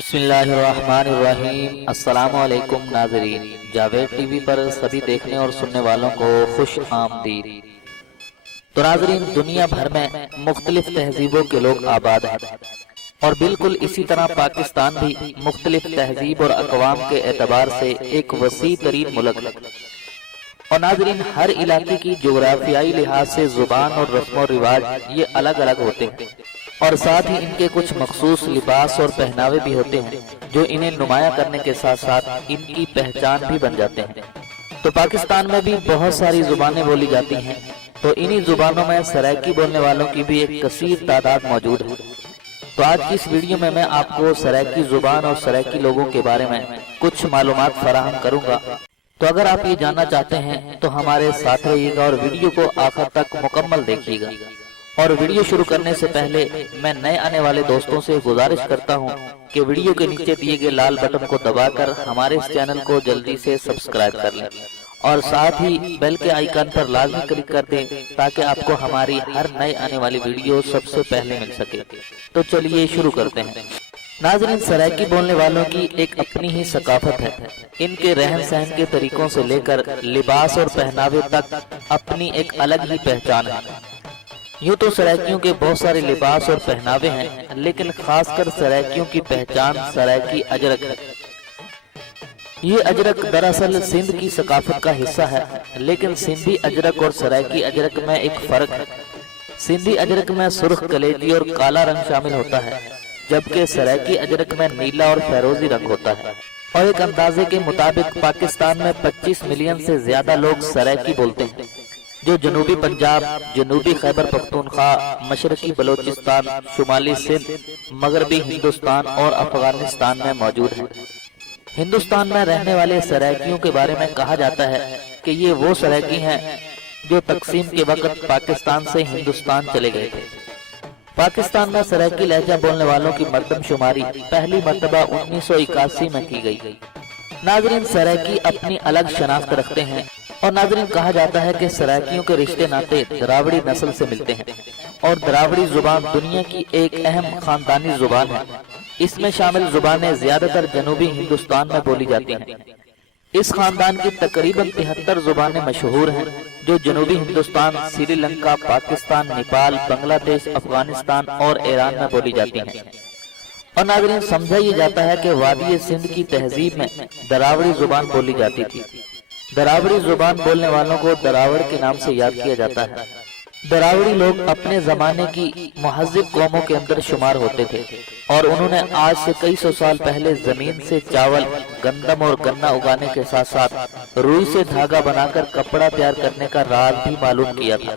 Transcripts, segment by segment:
बिस्मिल्लाहिर्रहमानिर्रहीम। अस्सलाम वालेकुम नाज़रीन, जावेद टीवी पर सभी देखने और सुनने वालों को खुश आमदीद। तो नाज़रीन, दुनिया भर में मुख्तलिफ तहजीबों के लोग आबाद हैं और बिल्कुल इसी तरह पाकिस्तान भी मुख्तलिफ तहजीब और अक़वाम के एतबार से एक वसी तरीन मुल्क है। और नाज़रीन, हर इलाके की जोग्राफियाई लिहाज से ज़ुबान और रस्म और रिवाज ये अलग अलग होते हैं और साथ ही इनके कुछ मखसूस लिबास और पहनावे भी होते हैं जो इन्हें नुमाया करने के साथ साथ इनकी पहचान भी बन जाते हैं। तो पाकिस्तान में भी बहुत सारी ज़ुबानें बोली जाती हैं, तो इन्हीं ज़ुबानों में सराइकी बोलने वालों की भी एक कसीर तादाद मौजूद है। तो आज की इस वीडियो में मैं आपको सराइकी ज़ुबान और सराइकी लोगों के बारे में कुछ मालूमात फराहम करूँगा। तो अगर आप ये जानना चाहते हैं तो हमारे साथ रहिएगा और वीडियो को आखिर तक मुकम्मल देखिएगा। और वीडियो शुरू करने से पहले मैं नए आने वाले दोस्तों से गुजारिश करता हूं कि वीडियो के नीचे दिए गए लाल बटन को दबाकर हमारे इस चैनल को जल्दी से सब्सक्राइब कर लें और साथ ही बेल के आइकन पर लाजमी क्लिक कर दें ताकि आपको हमारी हर नए आने वाली वीडियो सबसे पहले मिल सके। तो चलिए शुरू करते हैं। नाज़रीन, सराइकी बोलने वालों की एक अपनी ही सकाफत है। इनके रहन सहन के तरीकों से लेकर लिबास और पहनावे तक अपनी एक अलग ही पहचान है। यूँ तो सराइकियों के बहुत सारे लिबास और पहनावे हैं, लेकिन खासकर सराइकियों की पहचान सराइकी अजरक है। ये अजरक दरअसल सिंध की सकाफत का हिस्सा है, लेकिन सिंधी अजरक और सराइकी अजरक में एक फर्क है। सिंधी अजरक में सुर्ख कलेजी और काला रंग शामिल होता है, जबकि सराइकी अजरक में नीला और फैरोजी रंग होता है। और एक अंदाजे के मुताबिक पाकिस्तान में 25 मिलियन से ज्यादा लोग सराइकी बोलते हैं, जो जनूबी पंजाब, जनूबी खैबर पख्तूनख्वा, मशरकी बलोचिस्तान, शुमाली सिंध, मगरबी हिंदुस्तान और अफगानिस्तान में मौजूद है। हिंदुस्तान में रहने वाले सराइकियों के बारे में कहा जाता है कि ये वो सराइकी हैं जो तकसीम के वक्त पाकिस्तान से हिंदुस्तान चले गए थे। पाकिस्तान में सराइकी लहजा बोलने वालों की मरदमशुमारी पहली मरतबा 1981 में की गई। नाज़रीन, सराइकी अपनी अलग शनाख्त रखते हैं और नाज़रीन, कहा जाता है कि सराइकियों के रिश्ते नाते द्राविड़ी नस्ल से मिलते हैं और द्राविड़ी जुबान दुनिया की एक अहम खानदानी जुबान है। इसमें शामिल जुबानें ज्यादातर जनूबी हिंदुस्तान में बोली जाती हैं। इस खानदान की तकरीबन 73 जुबानें मशहूर हैं जो जनूबी हिंदुस्तान, श्रीलंका, पाकिस्तान, नेपाल, बांग्लादेश, अफगानिस्तान और ईरान में बोली जाती हैं। और नाज़रीन, समझा ये जाता है कि वादी सिंध की तहजीब में दरावड़ी जुबान बोली जाती थी। दरावड़ी जुबान बोलने वालों को दरावड़ के नाम से याद किया जाता है। दरावड़ी लोग अपने जमाने की मुहज़्ज़िब कौमों के अंदर शुमार होते थे और उन्होंने आज से कई सौ साल पहले जमीन से चावल, गंदम और गन्ना उगाने के साथ साथ रुई से धागा बनाकर कपड़ा तैयार करने का राज भी मालूम किया था।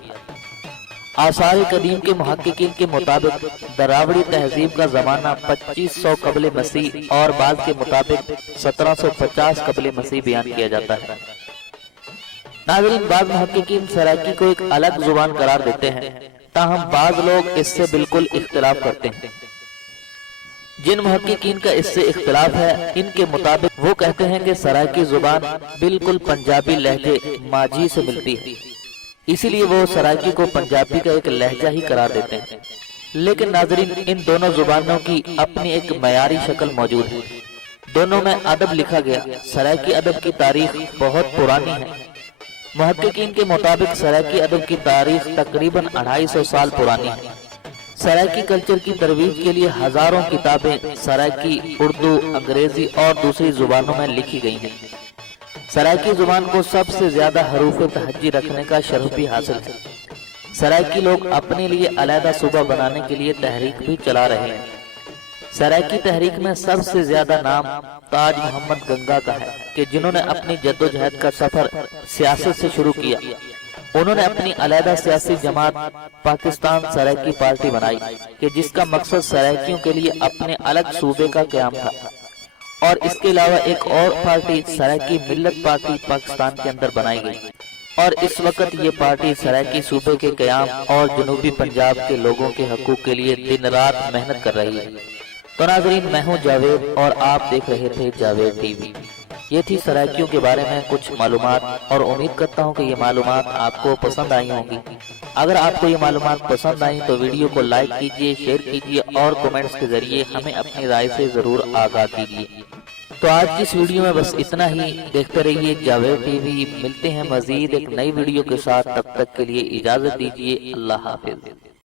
आसार कदीम के मुहक्किकीन के मुताबिक दरावड़ी तहजीब का जमाना 2500 कबले मसीह और बाद के मुताबिक 1750 कबले मसीह बयान किया जाता है। नाज़रीन, बाद मुहक्किकीन सराइकी को एक अलग जुबान करार देते हैं, ताहम बाज लोग इससे बिल्कुल इख्तिलाफ करते हैं। जिन मुहक्किकीन का इससे इख्तिलाफ है, इनके मुताबिक वो कहते हैं कि सराइकी जुबान बिल्कुल पंजाबी लहजे माजी से मिलती है, इसीलिए वो सराइकी को पंजाबी का एक लहजा ही करार देते हैं। लेकिन नाज़रीन, इन दोनों जुबानों की अपनी एक मयारी शक्ल मौजूद है। दोनों में अदब लिखा गया। सराइकी अदब की तारीख बहुत पुरानी है। मुहक्किकीन के मुताबिक सराइकी अदब की तारीख तकरीबन 250 साल पुरानी है। सराइकी कल्चर की तरवीज के लिए हजारों किताबें सराइकी, उर्दू, अंग्रेजी और दूसरी जुबानों में लिखी गई हैं। सराइकी जुबान को सबसे ज्यादा हरूफ तहज्जी रखने का शरफ भी हासिल है। सराइकी लोग अपने लिए अलहदा सूबा बनाने के लिए तहरीक भी चला रहे हैं। सराइकी तहरीक में सबसे ज्यादा नाम ताज मोहम्मद गंगा का है कि जिन्होंने अपनी जद्दोजहद का सफर सियासत से शुरू किया। उन्होंने अपनी अलहदा सियासी जमात पाकिस्तान सराइकी पार्टी बनाई कि जिसका मकसद सराइकियों के लिए अपने अलग सूबे का क़याम था। और इसके अलावा एक और पार्टी सराइकी मिल्लत पार्टी पाकिस्तान के अंदर बनाई गई और इस वक्त ये पार्टी सराइकी सूबे के क़याम और जनूबी पंजाब के लोगों के हकूक़ के लिए दिन रात मेहनत कर रही है। तो नाज़रीन, मैं हूँ जावेद और आप देख रहे थे जावेद टीवी। ये थी सराइकियों के बारे में कुछ मालूमात और उम्मीद करता हूँ कि ये मालूमात आपको पसंद आई होंगी। اگر آپ کو یہ معلومات پسند آئیں تو ویڈیو کو لائک کیجئے، شیئر کیجئے اور کومنٹس کے ذریعے ہمیں اپنی رائے سے ضرور آگاہ کیجئے۔ تو آج کی اس ویڈیو میں بس اتنا ہی۔ دیکھتے رہیے جاوید ٹی وی۔ ملتے ہیں مزید ایک نئی ویڈیو کے ساتھ، تب تک کے لیے اجازت دیجیے۔ اللہ حافظ۔